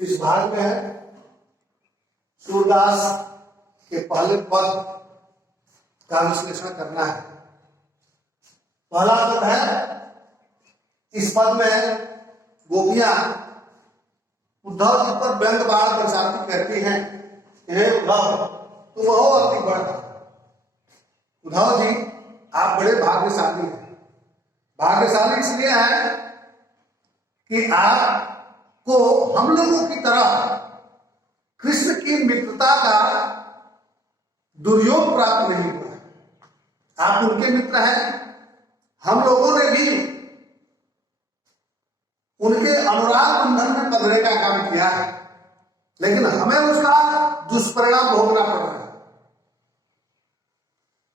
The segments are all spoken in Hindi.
इस भाग में सूरदास के पहले पद का विश्लेषण करना है। पहला पद है, इस पद में गोपियां उद्धव जी पर व्यंग बाण बरसाती कहती हैं, हे उद्धव तुम हो अति बड़ा। उद्धव जी आप बड़े भाग्यशाली हैं। भाग्यशाली इसलिए है कि आपको हम लोगों की तरह कृष्ण की मित्रता का दुर्योग प्राप्त नहीं हुआ है। आप उनके मित्र हैं। हम लोगों ने भी उनके अनुराग बंधन में बंधने का काम किया है, लेकिन हमें उसका दुष्परिणाम भोगना पड़ रहा है।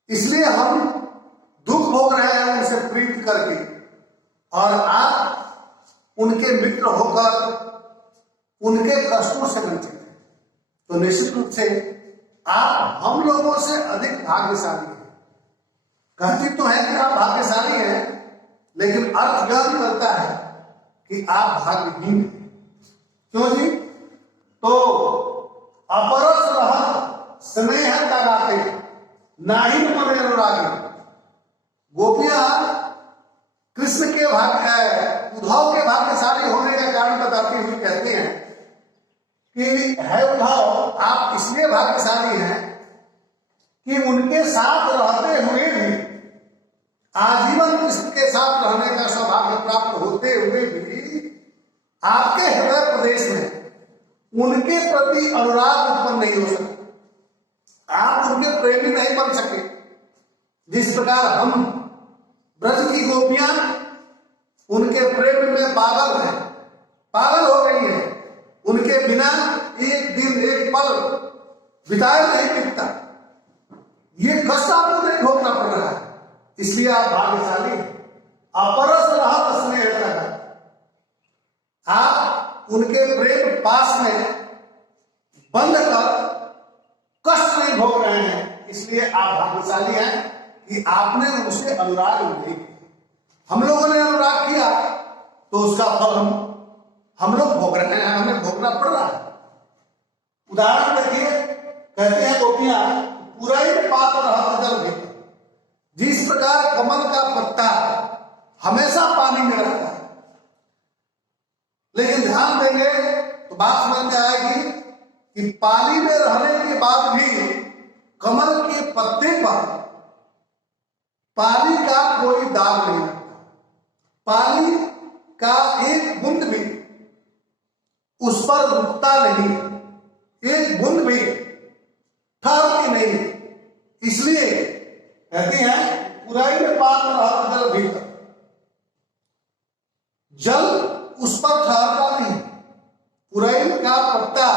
इसलिए हम दुख भोग रहे हैं उनसे प्रीत करके, और आप उनके मित्र होकर उनके कष्टों से वंचित हैं। तो निश्चित रूप से आप हम लोगों से अधिक भाग्यशाली हैं। कहती तो है कि आप भाग्यशाली हैं, लेकिन अर्थ यह करता है कि आप भाग्यहीन हैं। क्यों जी? तो अपरस रहत स्नेह लगाते नाही मने अनुरागी। गोपियां कृष्ण के उद्धव के भाग्यशाली होने का कारण बताती हुई कहते हैं कि है उद्धव आप इसलिए भाग्यशाली हैं कि उनके साथ रहते हुए भी, आजीवन कृष्ण के साथ रहने का सौभाग्य प्राप्त होते हुए भी आपके हृदय प्रदेश में उनके प्रति अनुराग उत्पन्न नहीं हो सका। आप उनके प्रेमी नहीं बन सके। जिस प्रकार हम ब्रज की गोपियां उनके प्रेम में पागल हैं, पागल हो गई है। उनके बिना एक दिन एक पल बिताए नहीं दिखता। ये कष्ट आपको नहीं भोगना पड़ रहा है, इसलिए आप भाग्यशाली हैं। अपरस रहत स्नेह लगा, आप उनके प्रेम पास में बंद कर कष्ट नहीं भोग रहे हैं, इसलिए आप भाग्यशाली हैं कि आपने उनसे अनुराग नहीं किया। हम लोगों ने अनुराग किया तो उसका फल हम लोग भोग रहे हैं, हमें भोगना पड़ रहा है। उदाहरण देखिए, कहते हैं गोपियां पूरा ही पात्र रहत जल भीतर। जिस प्रकार कमल का पत्ता हमेशा पानी में रहता है, लेकिन ध्यान देंगे तो बात समझ में आएगी कि पानी में रहने के बाद भी कमल के पत्ते पर पानी का कोई दाग नहीं लगता। पानी का एक बूंद भी उस पर रुकता नहीं, एक बूंद भी ठहरती नहीं। इसलिए कहते हैं पुराई में पात्र रहत जल भीतर। जल उस पर ठहरता नहीं। पुराई का पत्ता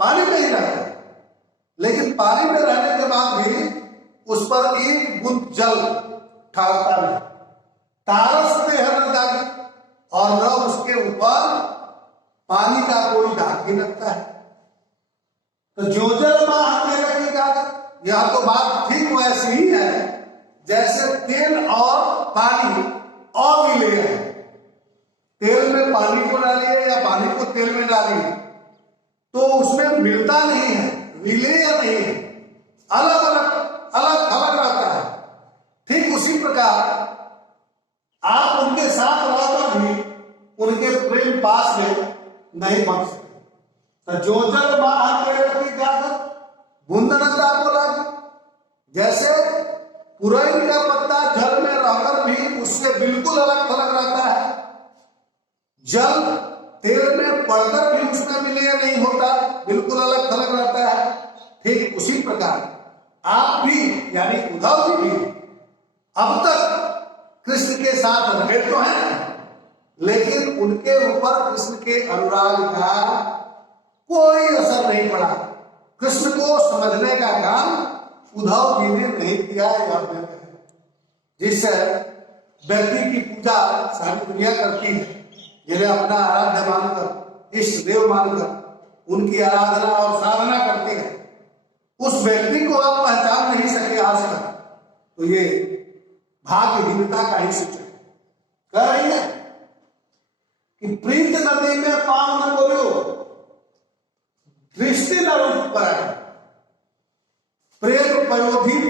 पानी में ही रहता है, लेकिन पानी में रहने के बाद भी उस पर एक बूंद जल ठहरता नहीं। तारस में है न दाग, और न उसके ऊपर पानी का कोई दाग भी लगता है। तो जो जल माह में लगेगा, यह तो बात ठीक वैसी ही है जैसे तेल और पानी अविलेय है। तेल में पानी को डालिए या पानी को तेल में डालिए तो उसमें मिलता नहीं है, विलेय नहीं है, अलग अलग रहता है। ठीक उसी प्रकार आप उनके साथ रहकर भी उनके प्रेम पास में नहीं बन सकते। तो जो जल माह के रखी गागत बूंद न ताको लागी। जैसे पुराई का पत्ता जल में रहकर भी उससे बिल्कुल अलग थलग रहता है, जल तेल में पड़कर भी उसमें विलय नहीं होता, बिल्कुल अलग थलग रहता है। ठीक उसी प्रकार आप भी, यानी उद्धव जी भी अब तक कृष्ण के साथ रहे तो हैं, लेकिन उनके ऊपर कृष्ण के अनुराग का कोई असर नहीं पड़ा। कृष्ण को समझने का काम उद्धव जी ने नहीं किया। जिस व्यक्ति की पूजा सारी दुनिया करती है, जिन्हें अपना आराध्य मानकर, इष्ट देव मानकर उनकी आराधना और साधना करती है, उस व्यक्ति को आप पहचान नहीं सके आज तक, तो ये भाग्यहीनता का ही सूचक कह रही है कि प्रीत नदी में पाँव न बोलो दृष्टि न रूप पर प्रेम पयोधि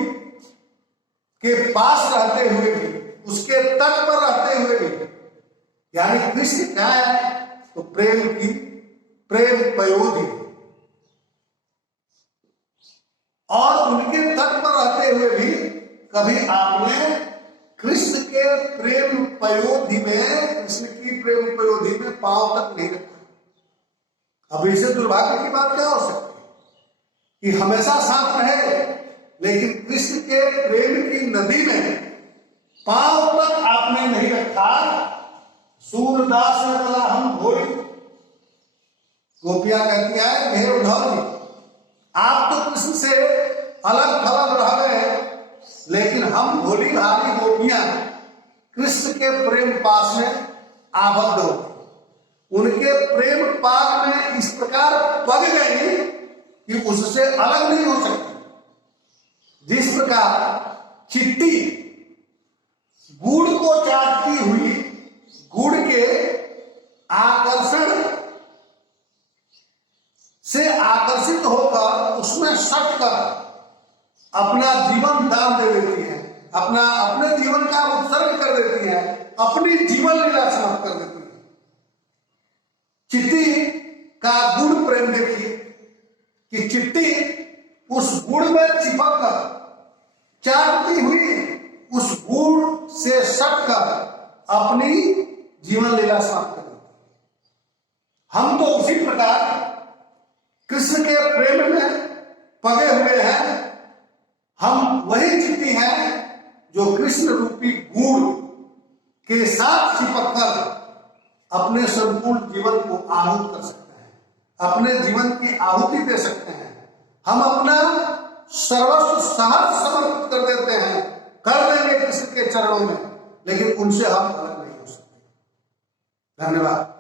के पास रहते हुए भी, उसके तट पर रहते हुए भी, यानी कृष्ण क्या है तो प्रेम पयोधि, और उनके तट पर रहते हुए भी कभी आपने कृष्ण के प्रेम पयोधि में, कृष्ण की प्रेम पयोधि में पांव तक नहीं रखा। अब इससे दुर्भाग्य की बात क्या हो सकती है कि हमेशा साथ रहे, लेकिन कृष्ण के प्रेम की नदी में पांव तक आपने नहीं रखा। सूरदास ने बोला हम भोली, गोपियां कहती है हे उद्धव जी, आप तो कृष्ण से अलग थलग रह गए, लेकिन हम भोली भाली गोपियां कृष्ण के प्रेम पास में आबद्ध हो गई, उनके प्रेम पास में इस प्रकार पग गई कि उससे अलग नहीं हो सकती। जिस प्रकार चिट्टी गुड़ को चाटती हुई गुड़ के आकर्षण से आकर्षित होकर उसमें सट कर अपना जीवन दान दे देती है, अपने जीवन का उत्सर्ग कर देती है, अपनी जीवन लीला समाप्त कर देती है। चिट्टी का गुड़ प्रेम देखिए कि चिट्टी उस गुड़ में चिपक कर चाटती हुई उस गुड़ से सट कर अपनी जीवन लीला समाप्त कर देती है। हम तो उसी प्रकार कृष्ण के प्रेम में पगे हुए हैं। हम वही चिट्टी हैं जो कृष्ण रूपी गुड़ के साथ चिपक कर अपने संपूर्ण जीवन को आहूत कर सकते हैं, अपने जीवन की आहुति दे सकते हैं। हम अपना सर्वस्व सहज समर्पित कर देते हैं, कर देंगे कृष्ण के चरणों में, लेकिन उनसे हम अलग नहीं हो सकते। धन्यवाद।